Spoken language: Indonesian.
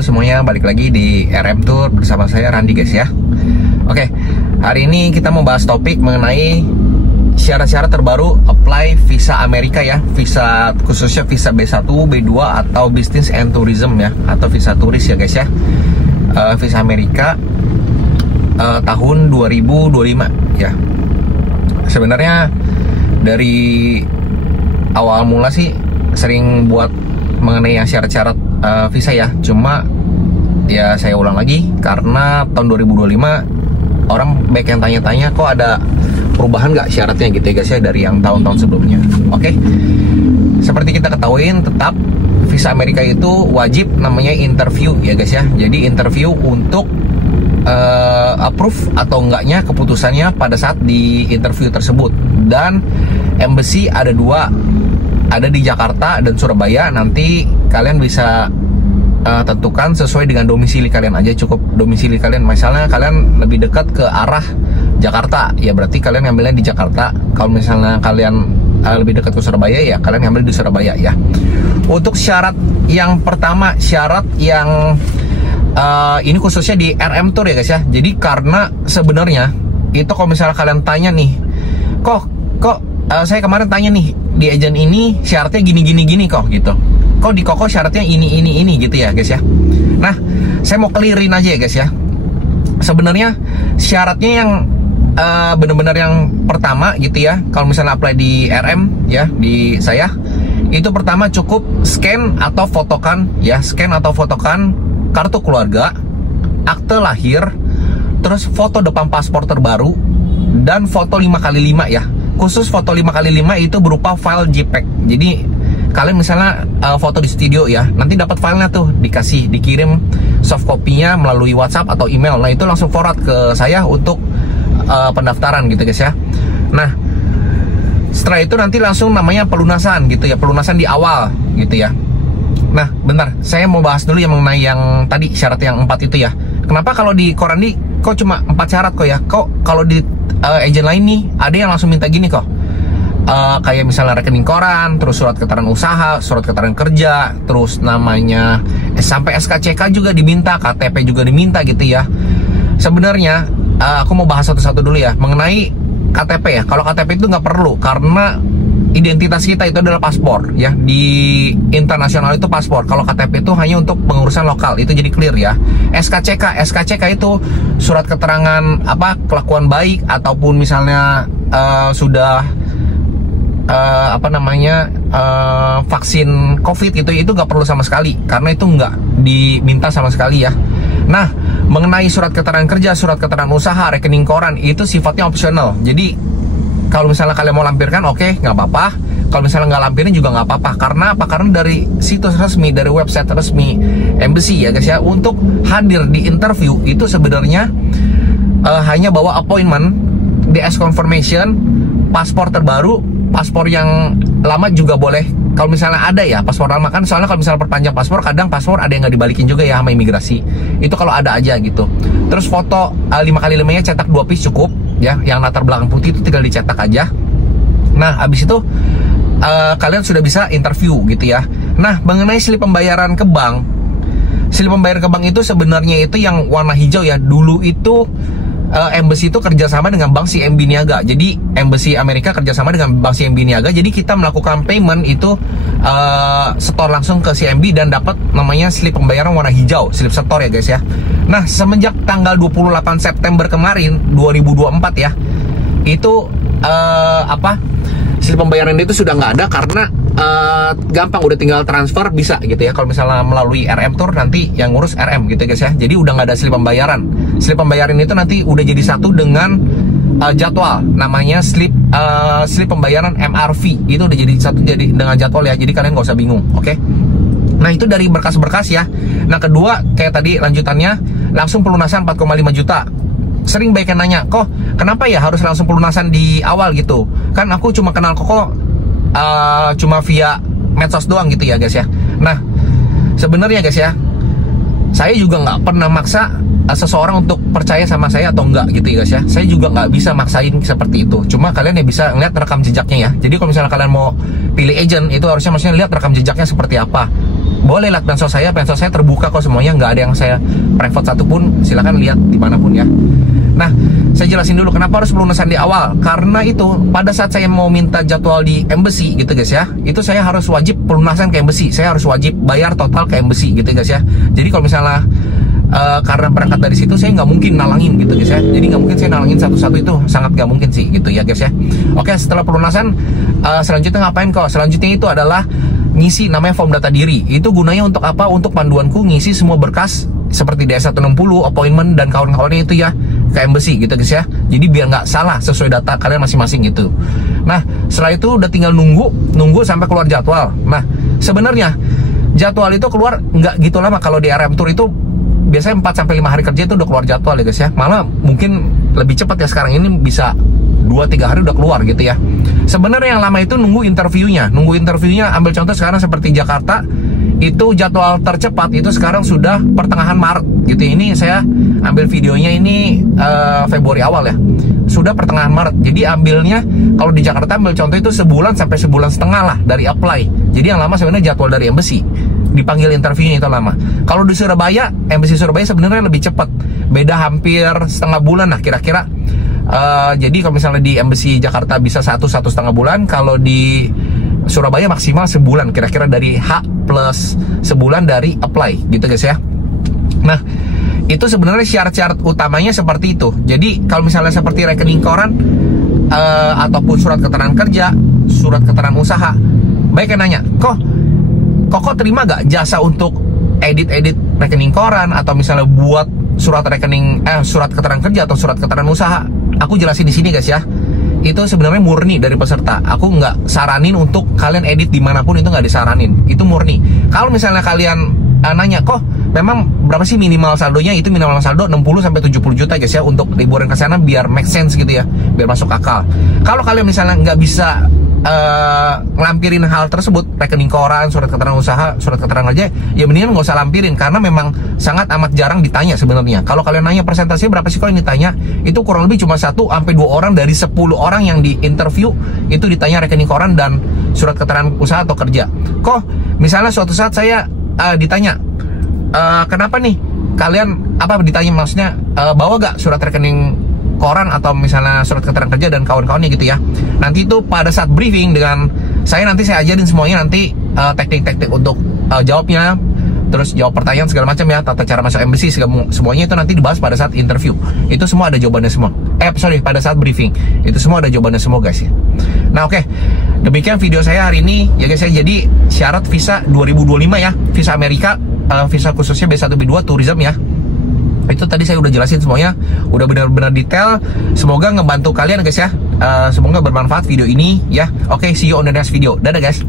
Halo semuanya, balik lagi di RM Tour bersama saya Randy guys ya. Oke, hari ini kita mau bahas topik mengenai syarat-syarat terbaru apply visa Amerika ya. Visa khususnya visa B1, B2 atau Business and Tourism ya, atau visa turis ya guys ya. Visa Amerika tahun 2025 ya. Sebenarnya dari awal mula sih sering buat mengenai yang syarat-syarat visa ya, cuma ya saya ulang lagi karena tahun 2025 orang banyak yang tanya-tanya kok ada perubahan nggak syaratnya gitu ya guys ya dari yang tahun-tahun sebelumnya. Oke, seperti kita ketahuin tetap visa Amerika itu wajib namanya interview ya guys ya. Jadi interview untuk approve atau enggaknya keputusannya pada saat di interview tersebut. Dan embassy ada dua, ada di Jakarta dan Surabaya. Nanti kalian bisa tentukan sesuai dengan domisili kalian aja, cukup domisili kalian. Misalnya kalian lebih dekat ke arah Jakarta, ya berarti kalian ngambilnya di Jakarta. Kalau misalnya kalian lebih dekat ke Surabaya, ya kalian ngambil di Surabaya ya. Untuk syarat yang pertama, syarat yang ini khususnya di RM Tour ya guys ya. Jadi karena sebenarnya itu kalau misalnya kalian tanya nih, kok saya kemarin tanya nih di agent ini syaratnya gini kok gitu. Kok di Koko syaratnya ini gitu ya guys ya. Nah, saya mau clearin aja ya guys ya. Sebenarnya syaratnya yang benar-benar yang pertama gitu ya. Kalau misalnya apply di RM ya, di saya itu pertama cukup scan atau fotokan ya, scan atau fotokan kartu keluarga, akte lahir, terus foto depan paspor terbaru dan foto 5x5 ya. Khusus foto 5x5 itu berupa file JPEG. Jadi kalian misalnya foto di studio ya, nanti dapat filenya tuh dikirim soft copy-nya melalui WhatsApp atau email. Nah itu langsung forward ke saya untuk pendaftaran gitu guys ya. Nah setelah itu nanti langsung namanya pelunasan gitu ya, pelunasan di awal gitu ya. Nah bentar, saya mau bahas dulu yang mengenai yang tadi syarat yang 4 itu ya. Kenapa kalau di Korandi kok cuma 4 syarat kok ya? Kok kalau di agent lain nih ada yang langsung minta gini kok, kayak misalnya rekening koran, terus surat keterangan usaha, surat keterangan kerja, terus namanya sampai SKCK juga diminta, KTP juga diminta gitu ya. Sebenarnya aku mau bahas satu-satu dulu ya mengenai KTP ya. Kalau KTP itu nggak perlu karena identitas kita itu adalah paspor ya. Di internasional itu paspor. Kalau KTP itu hanya untuk pengurusan lokal. Itu jadi clear ya. SKCK itu surat keterangan kelakuan baik ataupun misalnya sudah vaksin COVID itu nggak perlu sama sekali karena itu nggak diminta sama sekali ya. Nah mengenai surat keterangan kerja, surat keterangan usaha, rekening koran itu sifatnya opsional. Jadi kalau misalnya kalian mau lampirkan, oke, nggak apa-apa. Kalau misalnya nggak lampirin juga nggak apa-apa. Karena apa? Karena dari situs resmi, dari website resmi embassy ya guys ya, untuk hadir di interview itu sebenarnya hanya bawa appointment, DS confirmation, paspor terbaru, paspor yang lama juga boleh. Kalau misalnya ada ya paspor lama kan, soalnya kalau misalnya perpanjang paspor, kadang paspor ada yang nggak dibalikin juga ya sama imigrasi. Itu kalau ada aja gitu. Terus foto 5x5-nya cetak 2 piece cukup ya, yang latar belakang putih itu tinggal dicetak aja. Nah habis itu kalian sudah bisa interview gitu ya. Nah mengenai slip pembayaran ke bank, slip pembayaran ke bank itu sebenarnya itu yang warna hijau ya. Dulu itu embassy itu kerjasama dengan Bank CMB Niaga. Jadi embassy Amerika kerjasama dengan Bank CMB Niaga. Jadi kita melakukan payment itu setor langsung ke CMB dan dapat namanya slip pembayaran warna hijau, slip setor ya guys ya. Nah semenjak tanggal 28 September kemarin 2024 ya, itu slip pembayaran itu sudah nggak ada karena gampang, udah tinggal transfer bisa gitu ya. Kalau misalnya melalui RM Tour nanti yang ngurus RM gitu guys ya. Jadi udah nggak ada slip pembayaran. Slip pembayaran itu nanti udah jadi satu dengan jadwal, namanya slip pembayaran MRV. Itu udah jadi satu jadi dengan jadwal ya. Jadi kalian nggak usah bingung, oke? Nah itu dari berkas-berkas ya. Nah kedua kayak tadi lanjutannya langsung pelunasan 4,5 juta. Sering banyak yang nanya, kok kenapa ya harus langsung pelunasan di awal gitu? Kan aku cuma kenal Koko cuma via medsos doang gitu ya guys ya. Nah sebenarnya guys ya, saya juga nggak pernah maksa seseorang untuk percaya sama saya atau enggak gitu ya guys ya. Saya juga nggak bisa maksain seperti itu. Cuma kalian ya bisa ngeliat rekam jejaknya ya. Jadi kalau misalnya kalian mau pilih agent itu harusnya maksudnya lihat rekam jejaknya seperti apa. boleh lihat pensos saya terbuka kok semuanya, nggak ada yang saya private satupun, silahkan lihat dimanapun ya. Nah, saya jelasin dulu kenapa harus pelunasan di awal. Karena itu pada saat saya mau minta jadwal di embassy gitu guys ya, itu saya harus wajib pelunasan ke embassy, saya harus wajib bayar total ke embassy gitu guys ya. Jadi kalau misalnya karena berangkat dari situ saya nggak mungkin nalangin gitu guys ya, jadi nggak mungkin saya nalangin satu-satu, itu sangat nggak mungkin sih gitu ya guys ya. Oke, setelah pelunasan selanjutnya ngapain kok? Selanjutnya itu adalah ngisi namanya form data diri. Itu gunanya untuk apa? Untuk panduanku ngisi semua berkas seperti DS160, appointment dan kawan-kawannya itu ya ke embassy gitu guys ya. Jadi biar nggak salah sesuai data kalian masing-masing gitu. Nah, setelah itu udah tinggal nunggu sampai keluar jadwal. Nah, sebenarnya jadwal itu keluar nggak gitu lama. Kalau di RM Tour itu biasanya 4-5 hari kerja itu udah keluar jadwal ya guys ya. Malah mungkin lebih cepat ya, sekarang ini bisa 2-3 hari udah keluar gitu ya. Sebenarnya yang lama itu nunggu interviewnya. Ambil contoh sekarang seperti Jakarta, itu jadwal tercepat itu sekarang sudah pertengahan Maret gitu. Ini saya ambil videonya ini Februari awal ya, sudah pertengahan Maret. Jadi ambilnya kalau di Jakarta ambil contoh itu sebulan sampai sebulan setengah lah dari apply. Jadi yang lama sebenarnya jadwal dari embassy, dipanggil interviewnya itu lama. Kalau di Surabaya, embassy Surabaya sebenarnya lebih cepat, beda hampir setengah bulan lah kira-kira. Jadi kalau misalnya di embassy Jakarta bisa 1-1,5 bulan, kalau di Surabaya maksimal sebulan kira-kira, dari H plus sebulan dari apply gitu guys ya. Nah, itu sebenarnya syarat-syarat utamanya seperti itu. Jadi kalau misalnya seperti rekening koran ataupun surat keterangan kerja, surat keterangan usaha, baik yang nanya, kok terima gak jasa untuk edit rekening koran atau misalnya buat surat rekening surat keterangan kerja atau surat keterangan usaha? Aku jelasin di sini guys ya. Itu sebenarnya murni dari peserta. Aku nggak saranin untuk kalian edit dimanapun, itu nggak disaranin. Itu murni. Kalau misalnya kalian nanya, kok memang berapa sih minimal saldonya? Itu minimal saldo 60-70 juta guys ya, untuk liburan ke sana biar make sense gitu ya, biar masuk akal. Kalau kalian misalnya nggak bisa ngelampirin hal tersebut, rekening koran, surat keterangan usaha, surat keterangan kerja, ya mendingan nggak usah lampirin, karena memang sangat amat jarang ditanya sebenarnya. Kalau kalian nanya persentasenya berapa sih, kalau yang ditanya itu kurang lebih cuma 1-2 orang dari 10 orang yang di interview itu ditanya rekening koran dan surat keterangan usaha atau kerja. Kok misalnya suatu saat saya ditanya, kenapa nih kalian ditanya maksudnya bawa gak surat rekening koran atau misalnya surat keterangan kerja dan kawan-kawannya gitu ya. Nanti itu pada saat briefing dengan saya, nanti saya ajarin semuanya, nanti teknik-teknik untuk jawabnya, terus jawab pertanyaan segala macam ya, tata cara masuk embassy, semuanya itu nanti dibahas pada saat interview. Itu semua ada jawabannya semua. Pada saat briefing itu semua ada jawabannya semua guys ya. Nah oke, demikian video saya hari ini ya guys ya. Jadi syarat visa 2025 ya, visa Amerika, visa khususnya B1 B2 tourism ya. Itu tadi saya udah jelasin semuanya, udah benar-benar detail. Semoga ngebantu kalian guys ya. Semoga bermanfaat video ini ya. Oke, see you on the next video. Dadah guys.